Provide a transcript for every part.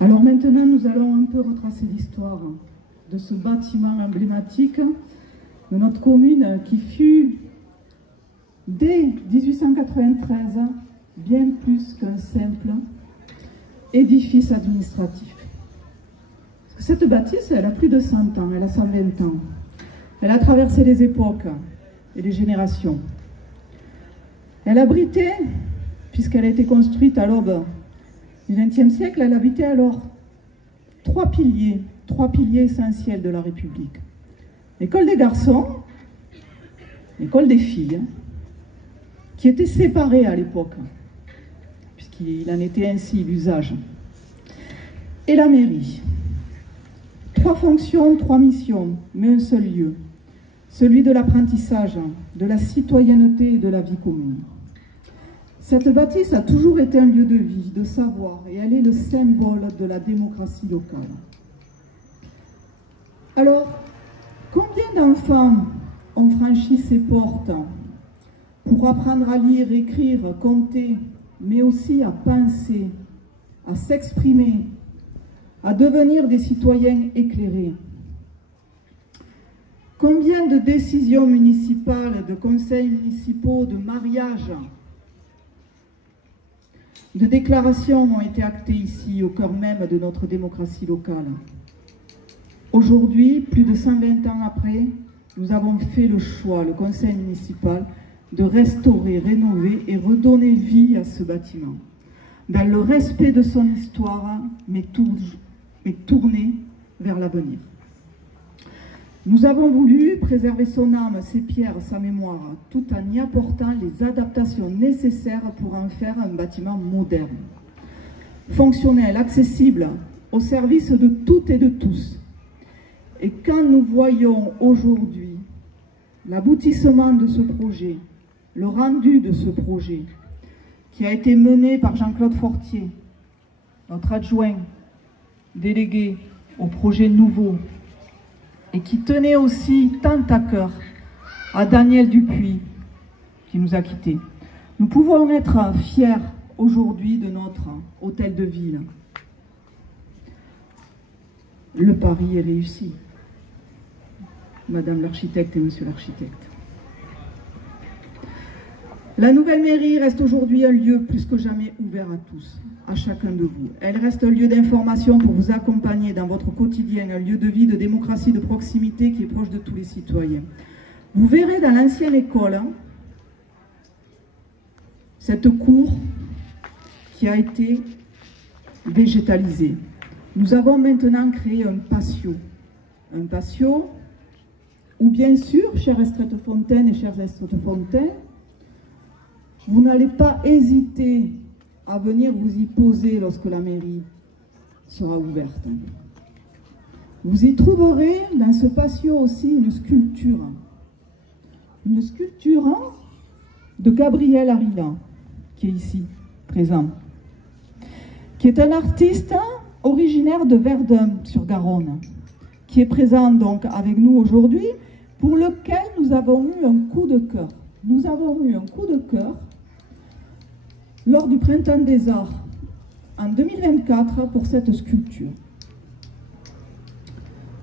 Alors maintenant, nous allons un peu retracer l'histoire de ce bâtiment emblématique de notre commune qui fut, dès 1893, bien plus qu'un simple édifice administratif. Cette bâtisse, elle a plus de 100 ans, elle a 120 ans. Elle a traversé les époques et les générations. Elle abritait, puisqu'elle a été construite à l'aube du XXe siècle, elle abritait alors trois piliers essentiels de la République. L'école des garçons, l'école des filles, qui étaient séparées à l'époque, puisqu'il en était ainsi l'usage, et la mairie. 3 fonctions, 3 missions, mais un seul lieu, celui de l'apprentissage, de la citoyenneté et de la vie commune. Cette bâtisse a toujours été un lieu de vie, de savoir, et elle est le symbole de la démocratie locale. Alors, combien d'enfants ont franchi ces portes pour apprendre à lire, écrire, compter, mais aussi à penser, à s'exprimer, à devenir des citoyens éclairés? Combien de décisions municipales, de conseils municipaux, de mariages, de déclarations ont été actées ici, au cœur même de notre démocratie locale? Aujourd'hui, plus de 120 ans après, nous avons fait le choix, le conseil municipal, de restaurer, rénover et redonner vie à ce bâtiment, dans le respect de son histoire, mais tourné vers l'avenir. Nous avons voulu préserver son âme, ses pierres, sa mémoire, tout en y apportant les adaptations nécessaires pour en faire un bâtiment moderne, fonctionnel, accessible, au service de toutes et de tous. Et quand nous voyons aujourd'hui l'aboutissement de ce projet, le rendu de ce projet, qui a été mené par Jean-Claude Fortier, notre adjoint délégué au projet nouveau, et qui tenait aussi tant à cœur à Daniel Dupuis, qui nous a quittés. Nous pouvons être fiers aujourd'hui de notre hôtel de ville. Le pari est réussi, Madame l'architecte et Monsieur l'architecte. La nouvelle mairie reste aujourd'hui un lieu plus que jamais ouvert à tous, à chacun de vous. Elle reste un lieu d'information pour vous accompagner dans votre quotidien, un lieu de vie, de démocratie, de proximité qui est proche de tous les citoyens. Vous verrez dans l'ancienne école cette cour qui a été végétalisée. Nous avons maintenant créé un patio. Un patio où, bien sûr, chère Estrette Fontaine et chers Estrette Fontaine, vous n'allez pas hésiter à venir vous y poser lorsque la mairie sera ouverte. Vous y trouverez dans ce patio aussi une sculpture de Gabriel Arila, qui est ici, présent, qui est un artiste originaire de Verdun sur Garonne, qui est présent donc avec nous aujourd'hui, pour lequel nous avons eu un coup de cœur. Nous avons eu un coup de cœur lors du Printemps des Arts, en 2024, pour cette sculpture.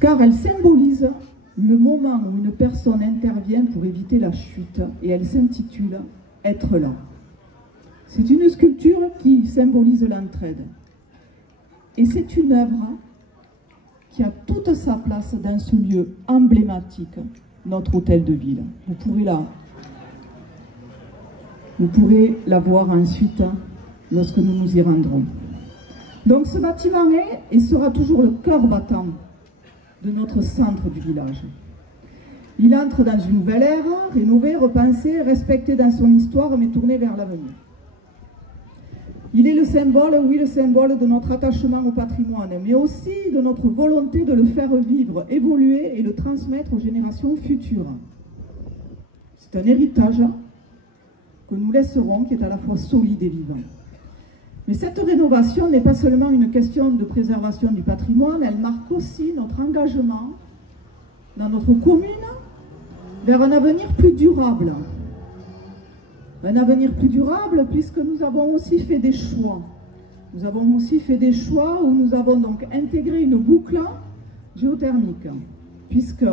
Car elle symbolise le moment où une personne intervient pour éviter la chute, et elle s'intitule « Être là ». C'est une sculpture qui symbolise l'entraide. Et c'est une œuvre qui a toute sa place dans ce lieu emblématique, notre hôtel de ville. Vous pourrez la voir ensuite lorsque nous nous y rendrons. Donc ce bâtiment est et sera toujours le cœur battant de notre centre du village. Il entre dans une nouvelle ère, rénovée, repensée, respectée dans son histoire, mais tournée vers l'avenir. Il est le symbole, oui, le symbole de notre attachement au patrimoine, mais aussi de notre volonté de le faire vivre, évoluer et le transmettre aux générations futures. C'est un héritage que nous laisserons, qui est à la fois solide et vivant. Mais cette rénovation n'est pas seulement une question de préservation du patrimoine, elle marque aussi notre engagement dans notre commune vers un avenir plus durable. Un avenir plus durable puisque nous avons aussi fait des choix. Nous avons aussi fait des choix où nous avons donc intégré une boucle géothermique, puisque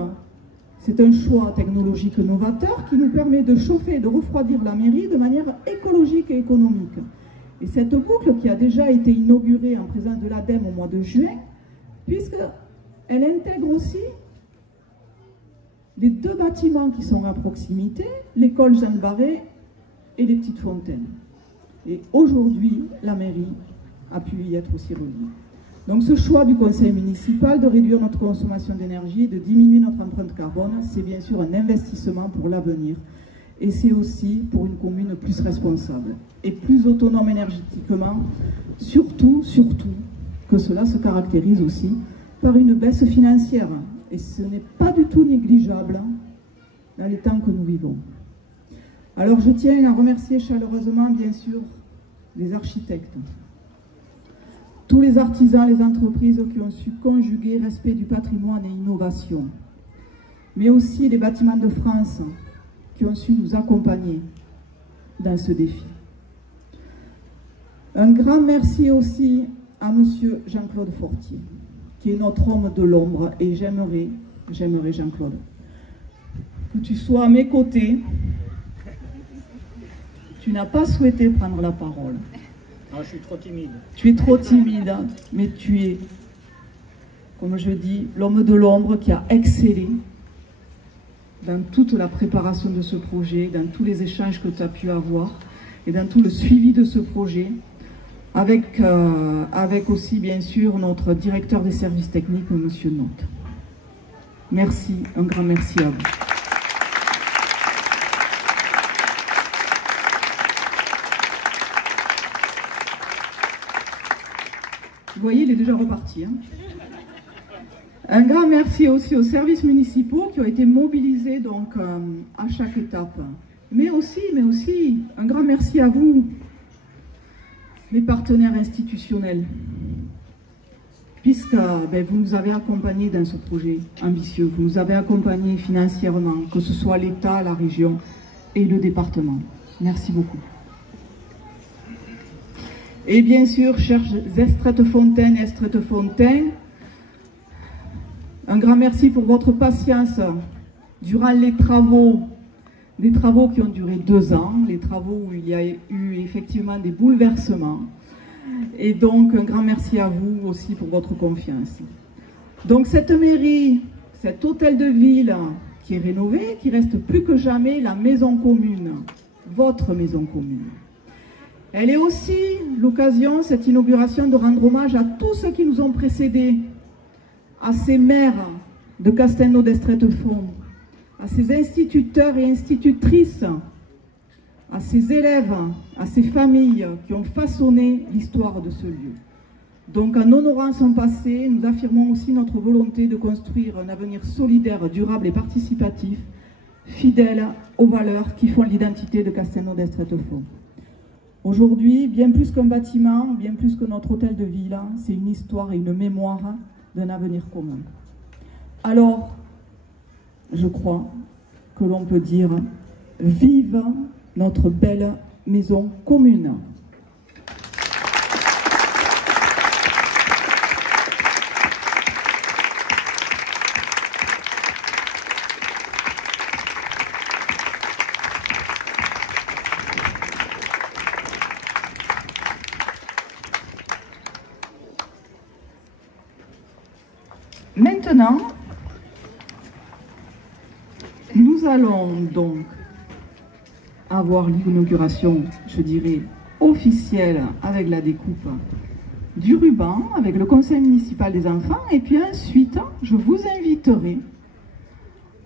c'est un choix technologique novateur qui nous permet de chauffer et de refroidir la mairie de manière écologique et économique. Et cette boucle qui a déjà été inaugurée en présence de l'ADEME au mois de juin, puisqu'elle intègre aussi les deux bâtiments qui sont à proximité, l'école Jeanne Barré et les petites fontaines. Et aujourd'hui, la mairie a pu y être aussi reliée. Donc ce choix du conseil municipal de réduire notre consommation d'énergie, de diminuer notre empreinte carbone, c'est bien sûr un investissement pour l'avenir. Et c'est aussi pour une commune plus responsable et plus autonome énergétiquement, surtout que cela se caractérise aussi par une baisse financière. Et ce n'est pas du tout négligeable dans les temps que nous vivons. Alors je tiens à remercier chaleureusement, bien sûr, les architectes, tous les artisans, les entreprises qui ont su conjuguer respect du patrimoine et innovation, mais aussi les bâtiments de France qui ont su nous accompagner dans ce défi. Un grand merci aussi à monsieur Jean-Claude Fortier, qui est notre homme de l'ombre, et j'aimerais Jean-Claude, que tu sois à mes côtés. Tu n'as pas souhaité prendre la parole. Non, je suis trop timide. Tu es trop timide, mais tu es, comme je dis, l'homme de l'ombre qui a excellé dans toute la préparation de ce projet, dans tous les échanges que tu as pu avoir et dans tout le suivi de ce projet, avec aussi, bien sûr, notre directeur des services techniques, M. Note. Merci, un grand merci à vous. Vous voyez, il est déjà reparti. Hein. Un grand merci aussi aux services municipaux qui ont été mobilisés donc, à chaque étape. Mais aussi, un grand merci à vous, mes partenaires institutionnels, puisque vous nous avez accompagnés dans ce projet ambitieux. Vous nous avez accompagnés financièrement, que ce soit l'État, la région et le département. Merci beaucoup. Et bien sûr, chers Estrettes-Fontaines et Estrettes-Fontains, un grand merci pour votre patience durant les travaux qui ont duré 2 ans, les travaux où il y a eu effectivement des bouleversements. Et donc, un grand merci à vous aussi pour votre confiance. Donc, cette mairie, cet hôtel de ville qui est rénové, qui reste plus que jamais la maison commune, votre maison commune. Elle est aussi l'occasion, cette inauguration, de rendre hommage à tous ceux qui nous ont précédés, à ces maires de Castelnau d'Estrettes-Fonds, à ces instituteurs et institutrices, à ces élèves, à ces familles qui ont façonné l'histoire de ce lieu. Donc en honorant son passé, nous affirmons aussi notre volonté de construire un avenir solidaire, durable et participatif, fidèle aux valeurs qui font l'identité de Castelnau d'Estrettes-Fonds. Aujourd'hui, bien plus qu'un bâtiment, bien plus que notre hôtel de ville, c'est une histoire et une mémoire d'un avenir commun. Alors, je crois que l'on peut dire « Vive notre belle maison commune ». Maintenant, nous allons donc avoir l'inauguration, je dirais, officielle avec la découpe du ruban, avec le conseil municipal des enfants. Et puis ensuite, je vous inviterai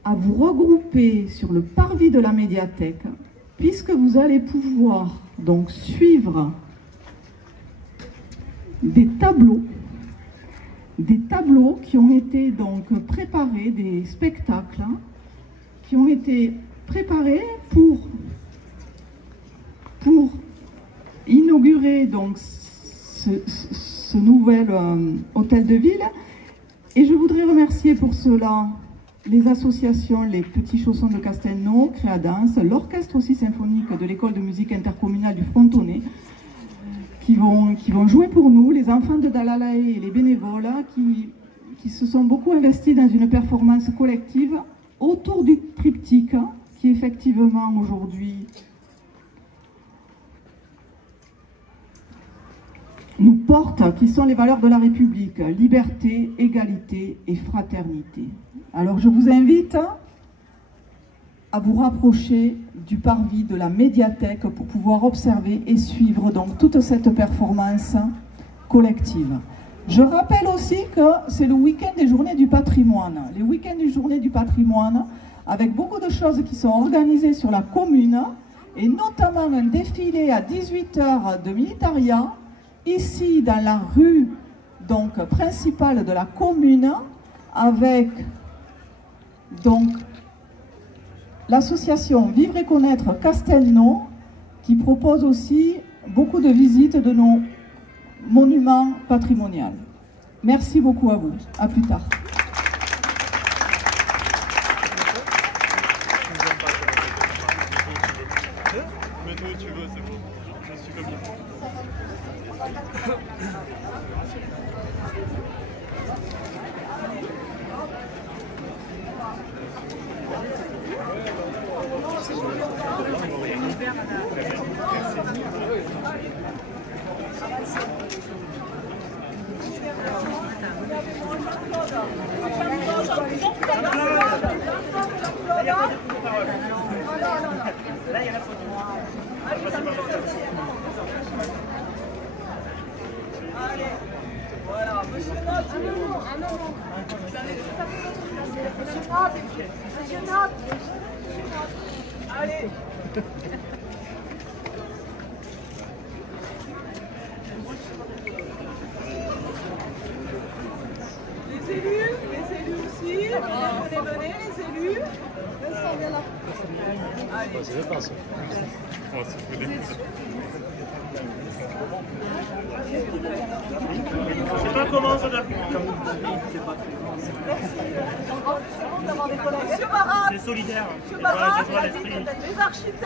à vous regrouper sur le parvis de la médiathèque, puisque vous allez pouvoir donc suivre des tableaux qui ont été donc préparés, des spectacles qui ont été préparés pour inaugurer donc ce nouvel hôtel de ville. Et je voudrais remercier pour cela les associations, les Petits Chaussons de Castelnau, Créadance, l'orchestre aussi symphonique de l'école de musique intercommunale du Frontonnet, qui vont jouer pour nous, les enfants de Dalalae et les bénévoles qui se sont beaucoup investis dans une performance collective autour du triptyque qui effectivement aujourd'hui nous porte, qui sont les valeurs de la République, liberté, égalité et fraternité. Alors je vous invite à vous rapprocher du parvis de la médiathèque pour pouvoir observer et suivre donc toute cette performance collective. Je rappelle aussi que c'est le week-end des Journées du patrimoine. Les week-ends des Journées du patrimoine, avec beaucoup de choses qui sont organisées sur la commune, et notamment un défilé à 18 h de militaria, ici dans la rue donc, principale de la commune, avec donc l'association Vivre et Connaître Castelnau, qui propose aussi beaucoup de visites de nos monuments patrimoniaux. Merci beaucoup à vous. À plus tard. Mets-toi où tu veux, c'est bon. Je suis comme ça. Là, il y a la photo. Allez, voilà, monsieur Note. Monsieur Note. Allez. Les élus aussi, venez, les élus. Allez. Je passe. Oh, c'est fou. Je sais pas comment ça doit. Monsieur Barat. C'est solidaire. Monsieur Barat, Les architectes.